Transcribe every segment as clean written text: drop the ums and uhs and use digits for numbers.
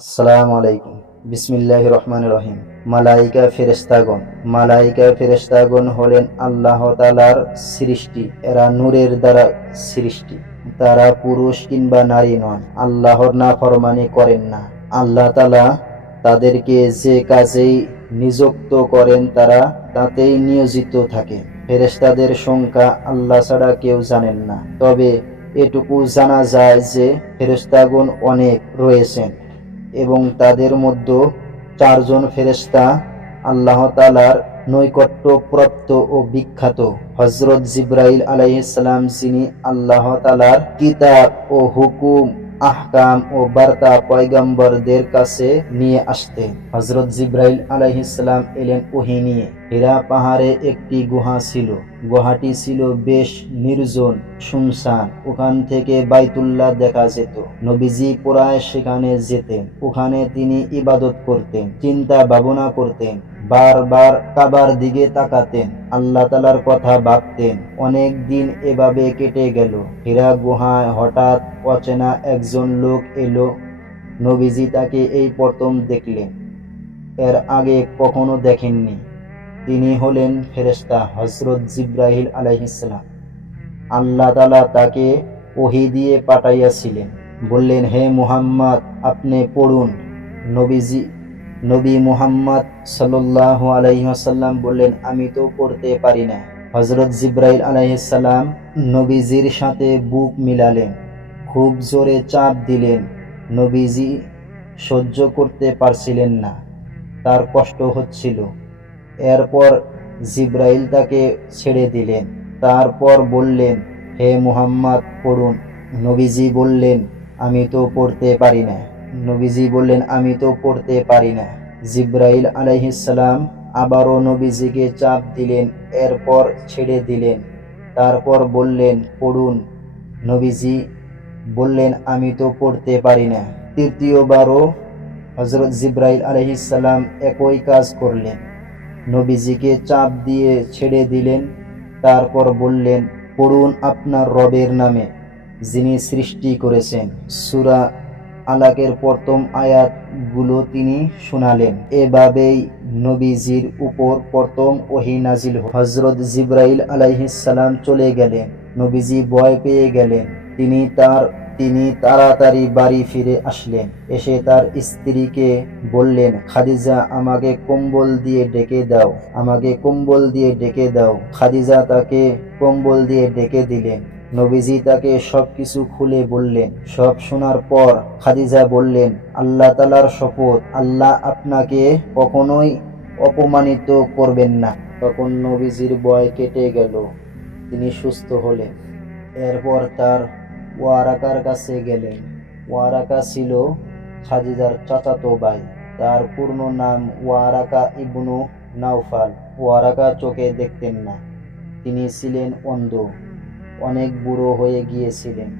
আসসালামু আলাইকুম। বিসমিল্লাহির রহমানির রহিম। মালাইকা ফেরেশতাগণ হলেন আল্লাহ তাআলার সৃষ্টি। এরা নূরের দ্বারা সৃষ্টি। তারা পুরুষ কিংবা নারী নন। আল্লাহর নাফরমানি করেন না। আল্লাহ তাআলা তাদেরকে যে কাজেই নিযুক্ত করেন তারা তাতেই নিয়োজিত থাকে। ফেরেশতাদের সংখ্যা আল্লাহ ছাড়া কেউ জানেন না। তবে এটুকু জানা যায় যে ফেরেশতাগণ অনেক রয়েছেন এবং তাদের মধ্যে চারজন ফেরেশতা আল্লাহ তাআলার নৈকট্যপ্রাপ্ত ও বিখ্যাত। হযরত জিবরাইল আলাইহিস সালাম, যিনি আল্লাহ তাআলার কিতাব ও হুকুম, আহকাম ও বার্তা পয়গম্বরদের কাছে নিয়ে আসতেন। হযরত জিবরাইল আলাইহিস সালাম এলেন ওহী নিয়ে। হিরা পাহাড়ে একটি গুহা ছিল। গুহাটি ছিল বেশ নির্জন, শুনশান। ওখান থেকে বাইতুল্লাহ দেখা যেত। নবীজি প্রায় সেখানে যেতেন। ওখানে তিনি ইবাদত করতেন, চিন্তা ভাবনা করতেন, বারবার কাবার দিকে তাকাতেন, আল্লাহ তাআলার কথা ভাবতেন। অনেক দিন এভাবে কেটে গেল। হীরা গুহায় হঠাৎ অচেনা একজন লোক এলো। নবীজি তাকে এই প্রথম দেখলেন। এর আগে কখনো দেখেননি। তিনি হলেন ফেরেশতা হযরত জিবরাইল আলাইহিস সালাম। আল্লাহ তাআলা তাকে ওহী দিয়ে পাঠাইয়াছিলেন। বললেন, হে মুহাম্মদ, আপনি পড়ুন। নবী মুহাম্মদ সাল্লাল্লাহু আলাইহি ওয়াসাল্লাম বললেন, আমি তো পড়তে পারি না। হযরত জিবরাইল আলাইহিস সালাম নবীজির সাথে বুক মিলালেন, খুব জোরে চাপ দিলেন। নবীজি সহ্য করতে পারছিলেন না, তার কষ্ট হচ্ছিল। এরপর জিবরাইল তাকে ছেড়ে দিলেন। তারপর বললেন, হে মুহাম্মদ, পড়ুন। নবীজি বললেন, আমি তো পড়তে পারি না। জিবরাইল আলাইহিস সালাম আবারও নবীজিকে চাপ দিলেন, এরপর ছেড়ে দিলেন। তারপর বললেন, পড়ুন। নবীজি বললেন, আমি তো পড়তে পারি না। তৃতীয়বারও হযরত জিবরাইল আলাইহিস সালাম একই কাজ করলেন। নবীজিকে চাপ দিয়ে ছেড়ে দিলেন। তারপর বললেন, পড়ুন আপনার রবের নামে, যিনি সৃষ্টি করেছেন। সূরা আলাকের প্রথম আয়াতগুলো তিনি শোনালেন। এভাবেই নবীজির উপর প্রথম ওহী নাজিল হল। হযরত জিবরাইল আলাইহিস সালাম চলে গেলেন। নবীজি ভয় পেয়ে গেলেন। তিনি তাড়াতাড়ি বাড়ি ফিরে আসলেন। এসে তার স্ত্রীকে বললেন, খাদিজা, আমাকে কম্বল দিয়ে ঢেকে দাও। খাদিজা তাকে কম্বল দিয়ে ঢেকে দিলেন। নবীজি তাকে সবকিছু খুলে বললেন। সব শোনার পর খাদিজা বললেন, আল্লাহ তাআলার শপথ, আল্লাহ আপনাকে কখনোই অপমানিত করবেন না। তখন নবীজির ভয় কেটে গেল, তিনি সুস্থ হলেন। এরপর তার ওয়ারাকার কাছে গেলেন। ওয়ারাকা ছিল খাদিজার চাচাতো ভাই। তার পূর্ণ নাম ওয়ারাকা ইবনু নাওফাল। ওয়ারাকা চোখে দেখতেন না। তিনি ছিলেন অন্ধ, অনেক বুড়ো হয়ে গিয়েছিলেন।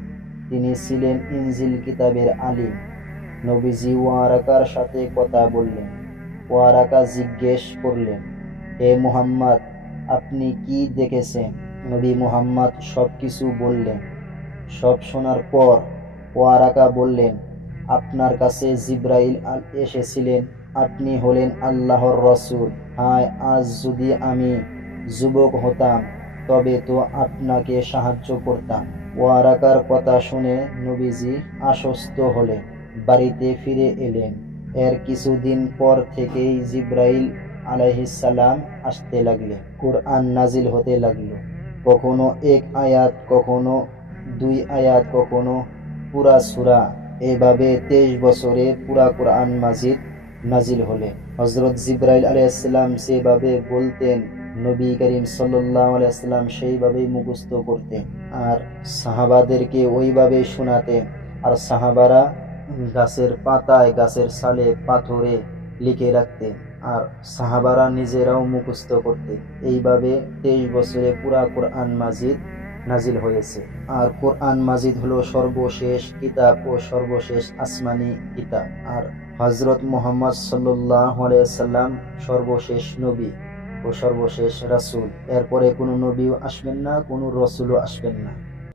তিনি ছিলেন ইনজিল কিতাবের আলিম। নবীজি ওয়ারাকার সাথে কথা বললেন। ওয়ারাকা জিজ্ঞেস করলেন, হে মুহাম্মদ, আপনি কি দেখেছেন? নবী মুহাম্মদ সবকিছু বললেন। সব শোনার পর ওয়ারাকা বললেন, আপনার কাছে জিবরাইল এসেছিলেন। আপনি হলেন আল্লাহর রাসূল। হায়, আজ যদি আমি যুবক হতাম তবে তো আপনাকে সাহায্য করতাম। ওয়ারাকার কথা শুনে নবীজি আশ্বস্ত হলেন, বাড়িতে ফিরে এলেন। এর কিছুদিন পর থেকেই জিবরাইল আলাইহিস সালাম আসতে লাগলেন। কুরআন নাজিল হতে লাগলো। কখনো এক আয়াত, কখনো 2 আয়াত, কখনো পুরা সূরা। এভাবে 23 বছরে পুরা কুরআন মাজিদ নাজিল হলেন। হযরত জিবরাইল আলাইহিস সালাম যেভাবে বলতেন, নবী করিম সাল্লাল্লাহু আলাইহি ওয়াসাল্লাম সেইভাবেই মুখস্থ করতেন আর সাহাবাদেরকে ওইভাবেই শোনাতেন। আর সাহাবারা গাছের পাতায়, গাছের ছালে, পাথরে লিখে রাখতেন আর সাহাবারা নিজেরাও মুখস্থ করতেন। এইভাবে 23 বছরে পুরা কুরআন মাজিদ নাজিল হয়েছে। আর কুরআন মাজিদ হলো সর্বশেষ কিতাব ও সর্বশেষ আসমানি কিতাব। আর হযরত মুহাম্মদ সাল্লাল্লাহু আলাইহি ওয়াসাল্লাম সর্বশেষ নবী ও সর্বশেষ রাসূল। এরপরে কোনো নবীও আসবেন না, কোনো রাসূলও আসবেন না।